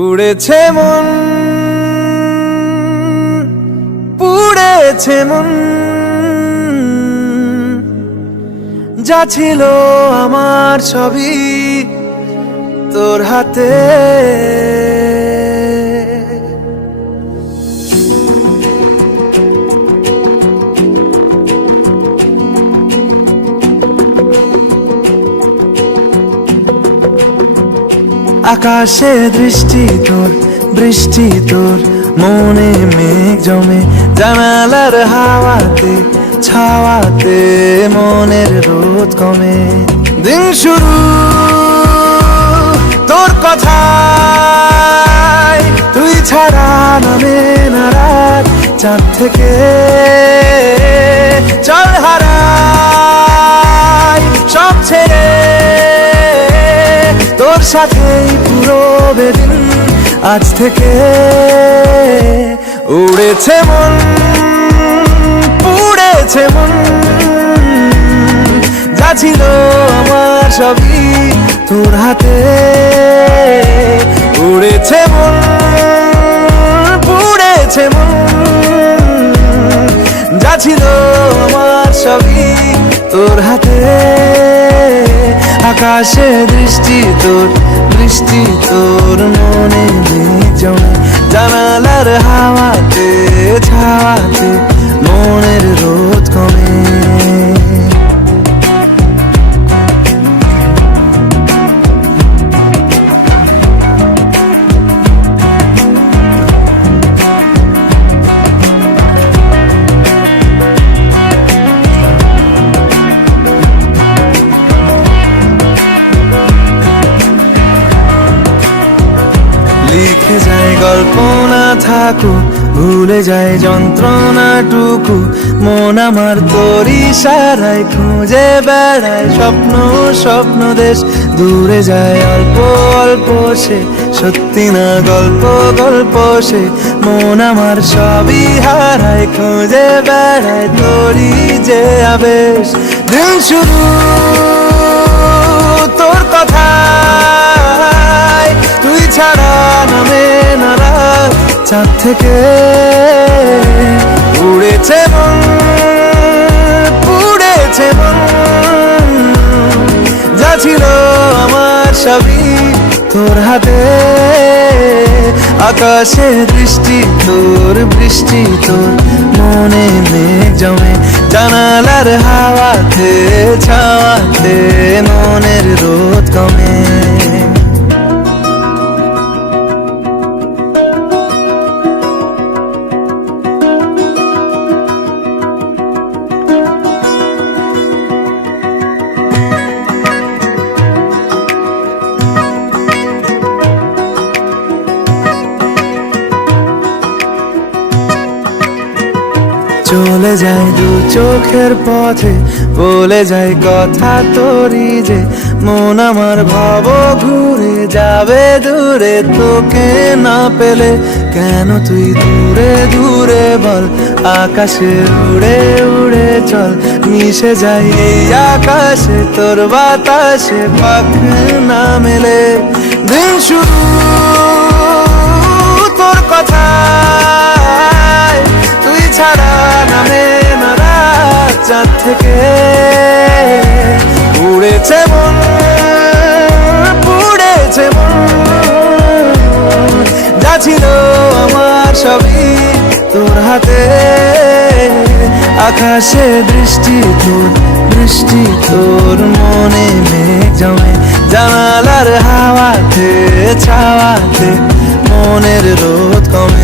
উড়েছে মন, পুড়েছে মন, যা ছিল আমার সবই তোর হাতে। আকাশে দৃষ্টি তোর, বৃষ্টি তোর, মনে মেঘ জমে, জানালার হাওয়াতে ছাওয়াতে মনের রোদ কমে। দিন শুরু তোর কথায়, তুই ছাড়া নামে না রাত, চাঁদ থেকে চল হারাই সব ছেড়ে, তোর সাথেই পুরো বেদিন আজ থেকে। উড়েছে মন, পুড়েছে মন, যা ছিল আমার সবই তোর হাতে। উড়েছে মন, পুড়েছে মন, যা ছিল আমার সবই তোর হাতে। আকাশে দৃষ্টি তোর, বৃষ্টি তোর, মনে মেঘ জমে, জানালার হাওয়াতে ছাওয়াতে মনের রোদ কমে। লিখে যায় গল্প না থাকুক, ভুলে যায় যন্ত্রণাটুকু, মন আমার তোর ইশারায় খুঁজে বেড়ায় স্বপ্ন স্বপ্ন দেশ। দূরে যায় অল্প অল্প সে, সত্যি না গল্প গল্প সে, মন আমার সবই হারায় খুঁজে বেড়ায় তোরই যে আবেশ। দিন শুরু তোর কথায়, তুই ছাড়া নামে না রাত, চাঁদ থেকে উড়েছে মন, পুড়েছে মন, যা ছিল আমার সবই তোর হাতে। আকাশে দৃষ্টি তোর, বৃষ্টি তোর, মনে মেঘ জমে, জানালার হাওয়াতে ছাওয়াতে মনের রোদ কমে। চলে যায় দু চোখের পথে, বলে যায় কথা তোরই যে, মন আমার ভাব ঘুরে যাবে দূরে তোকে না পেলে। কেন তুই দূরে দূরে বল, আকাশে উড়ে উড়ে চল, মিশে যাই এই আকাশে তোর বাতাসে পাখ না মেলে। দিন শুরু তোর কথায়, তুই ছাড়া নামে না রাত, চাঁদ থেকে উড়েছে মন, পুড়েছে মন, যা ছিল আমার সবই তোর হাতে। আকাশে দৃষ্টি তোর, বৃষ্টি তোর, মনে মেঘ জমে, জানালার হাওয়াতে ছাওয়াতে মনের রোদ কমে।